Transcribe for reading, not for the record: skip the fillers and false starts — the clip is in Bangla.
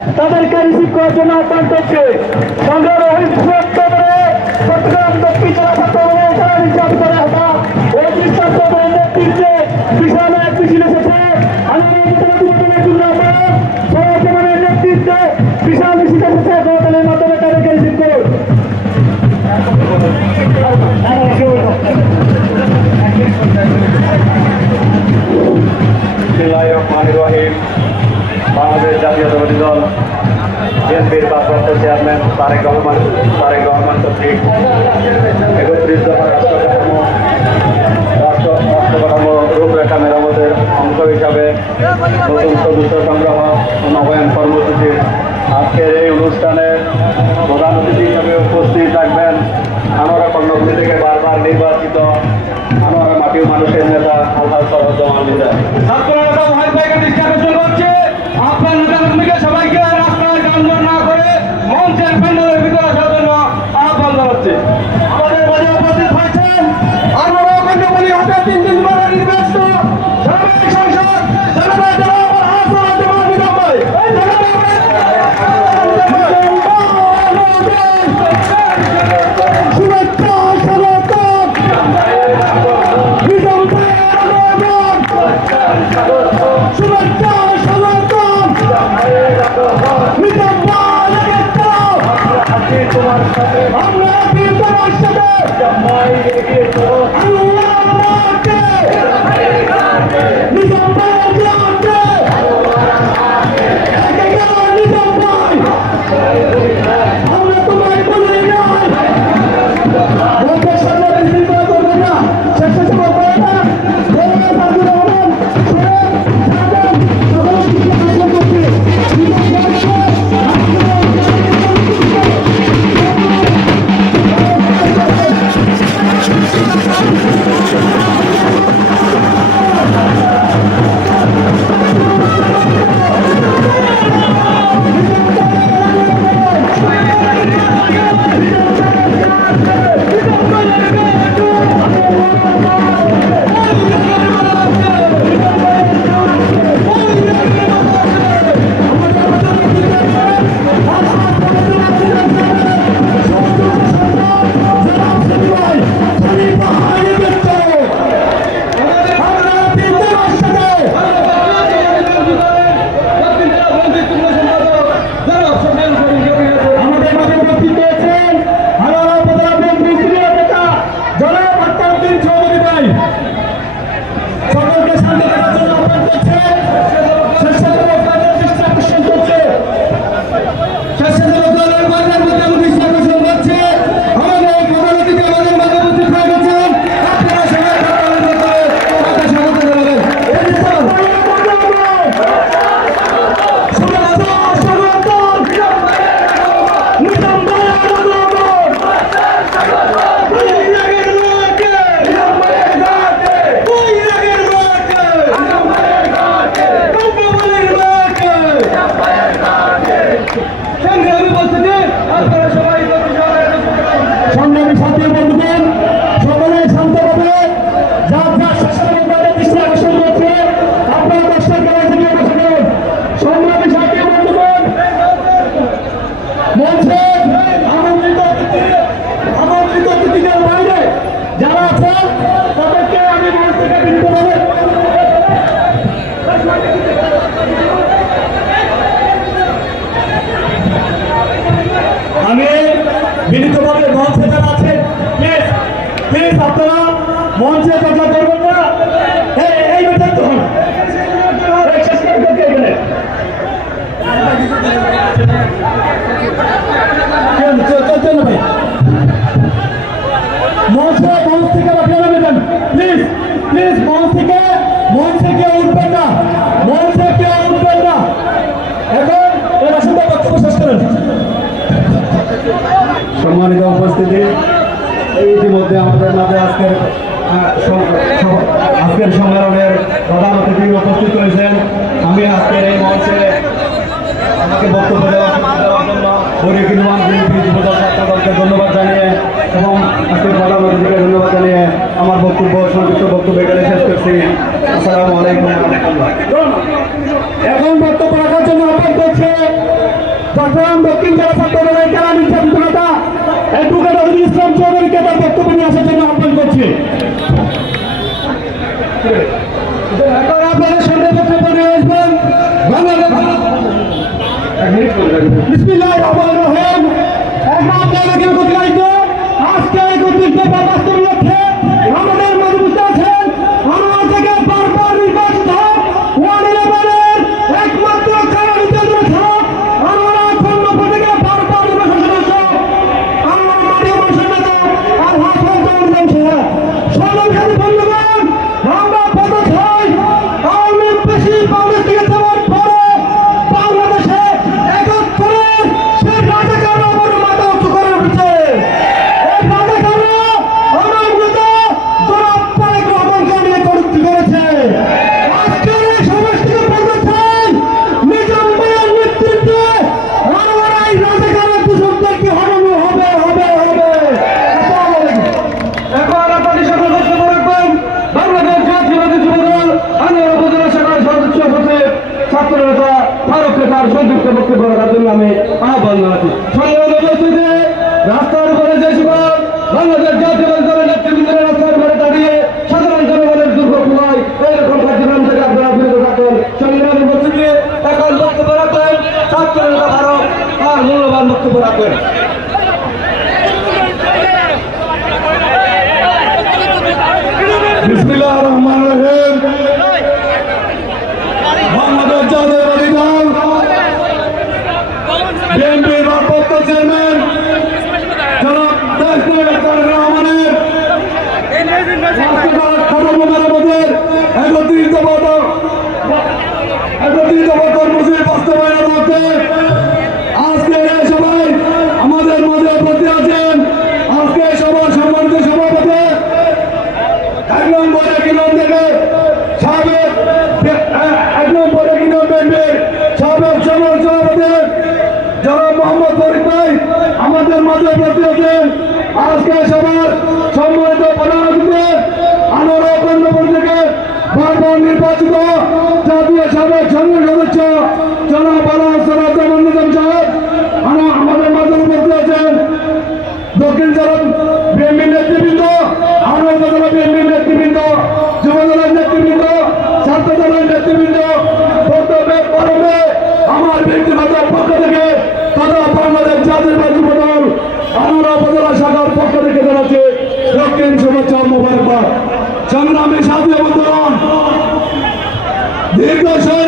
তাদেরকে রিসিভ করার জন্য আহ্বান করছে। সংগ্রামে চট্টগ্রাম দক্ষিণ জেলা ছাত্রদলের সারাদিন চাপ করে হাঁটা ও দৃষ্টান্তদের নেতৃত্বে বিশাল এক মিছিল এসেছে। সমাজের নেতৃত্বে বিশাল মিছিল এসেছে। গণতান্ত্রিক মাধ্যমে তাদেরকে রিসিভ করুন। বাংলাদেশ জাতীয়তাবাদী দল বিএনপির ভারপ্রাপ্ত চেয়ারম্যান তারেক রহমান কর্তৃক ৩১ দফা রাষ্ট্রকাঠামো রূপরেখা মেরামতের অংশ হিসাবে নতুন সদস্য সংগ্রহ ও নবায়ন কর্মসূচির আজকের এই অনুষ্ঠানে প্রধান অতিথি হিসাবে উপস্থিত থাকবেন আনোয়ারা কর্ণফুলী থেকে বারবার নির্বাচিত আনোয়ারা মাটির মানুষের নেতা আলহাজ সরোজ্জামান মির্জা। আপনার নেতা সবাইকে রাস্তায় যানজট না করে মঞ্চের প্যান্ডেলের ভিতরে আসার জন্য আহ্বান জানাচ্ছে। আমাদের মাঝে উপস্থিত হয়েছেন আনোয়ারা কর্ণফুলী হাতে 3 দিন পরে নির্বাচিত সাবেক সংসদ জনতা দল বিনীতভাবে মঞ্চে যারা আছেন প্লিজ আপনারা মঞ্চে কথা করবেন না। এই বেটার তো মঞ্চ থেকে আপনারা বেরোন প্লিজ মঞ্চ থেকে উঠবেন না, মঞ্চে কেউ উঠবেন না। এখন এরা সুন্দর বক্তব্য শেষ করেন। সম্মানিত উপস্থিতি, ইতিমধ্যে আমাদের মাঝে আজকের সম্মেলনের প্রধান অতিথি উপস্থিত হয়েছেন। আমি আজকের এই মঞ্চে আমাকে বক্তব্য দেওয়ার জন্য হরিকিনওয়ান বিএনপি যুবদল ছাত্রদলকে ধন্যবাদ জানিয়ে এবং আজকের প্রধান অতিথিকে ধন্যবাদ জানিয়ে আমার সংক্ষিপ্ত বক্তব্য এখানে শেষ করছি। আসসালামু আলাইকুম। এখন বক্তব্য রাখার জন্য আহ্বান করছে চট্টগ্রাম দক্ষিণ জেলা ছাত্র দলের জেলা নির্বাচিত নেতা অ্যাডভোকেট আজিজুল ইসলাম চৌধুরীকে তার বক্তব্য নিয়ে আসার জন্য আহ্বান করছি। এখন আপনাদের সামনে বক্তব্য নিয়ে আসবেন বিসমিল্লাহির রহমানির রহিম। এখন আপনাদেরকে প্রতিনিধিত্ব আজকে একত্রিত বাস্তব লক্ষ্যে আমাদের মাঝে বুঝতে আছেন আমার থেকে বারবার নির্বাচিত ওয়ার্ড 11-এর একমাত্র কারণ আমরা খন্ড থেকে বারবার নির্বাচন সদস্য আমার মাঠে বসেন আর হাত সংগ্রামী বন্ধুগণ, আমরা পদ চাই আওয়ামী বেশি বাংলাদেশ থেকে যাওয়ার পরে বাংলাদেশে একত্তরের সেই রাজাকার আমার মাথা উঁচু করে উঠছে। এই রাজাকাররা আমার নেতা জনাব তারেক রহমানকে নিয়ে কটূক্তি করেছে। আজকের এই সমষ্টিকে বলতে চাই নিজাম ভাইয়ের নেতৃত্বে আমরা এই রাজাকারের দূষণদেরকে হরানো হবে হবে হবে। এখন আপনাদের সকল বক্তব্য রাখবেন বাংলাদেশ জাতীয়বাদী যুবদল আনোয়ার উপজেলা শাখার সদস্য সচিব ছাত্র নেতা ফারুক নেতার সংযুক্ত বক্তব্য রাখার জন্য আমি আহ্বান জানাচ্ছি। সংগ্রামী উপস্থিতি রাস্তার উপরে যে সকল বাংলাদেশ জাতীয়বাদী দলের নেতৃবৃন্দরা রাস্তার উপরে দাঁড়িয়ে সাধারণ জনগণের দুর্ঘটনায় এইরকম কার্যক্রম থেকে আপনারা বিরত থাকেন। সংগ্রামী উপস্থিতি এখন বক্তব্য রাখবেন ছাত্র নেতা ফারুক আর মূল্যবান বক্তব্য রাখবেন। বিসমিল্লাহির রহমানির রহিম। বাংলাদেশ জাতীয়তাবাদী দল বিএনপির ভারপ্রাপ্ত চেয়ারম্যান জনাব তারেক রহমানের কাঠামো মেরামতের একত্রিত কর্মসূচি বাস্তবায়নের মধ্যে আজকে এই সবাই আমাদের মধ্যে উপস্থিত আছেন। আজকে সবার সম্মানিত সভাপতি এক নম্বরে কিলোম থেকে সাবেক সাবেক সভাপতি জনাব মোহাম্মদ ফরিদ ভাই আমাদের মাঝে উপস্থিত আছেন। আজকে সবার সম্মানিত প্রধান অতিথি আনোয়ার কর্ণপুর থেকে বারবার নির্বাচিত জাতীয় সাবেক সংসদ সদস্য জনাব আলহাজ নিজাম সাহেব আমাদের মাঝে উপস্থিত আছেন। দক্ষিণ জেলা বিএনপি নেতৃবৃন্দ, আনোয়ার উপজেলা বিএনপি নেতৃবৃন্দ, যুবদলের নেতৃবৃন্দ, ছাত্র দলের নেতৃবৃন্দ, বক্তব্যের পরবে আমার ব্যক্তিগত পক্ষ থেকে তথা বাংলাদেশ জাতীয়তাবাদী যুবদল আনোয়ার উপজেলা শাখার পক্ষ থেকে জানাচ্ছে দক্ষিণ শুভেচ্ছা মোবারকবাদ। সংগ্রামী সাথী বন্ধুগণ, দীর্ঘ ৬